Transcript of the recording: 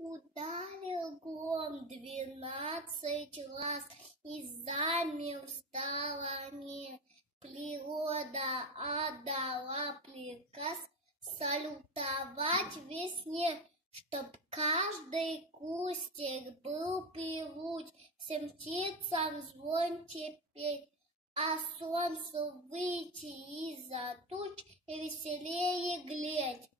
Ударил гром 12 раз, и замер в стороне. Природа отдала приказ салютовать весне, чтоб каждый кустик был певуч, всем птицам звонче петь, а солнцу выйти из-за туч и веселее глядь.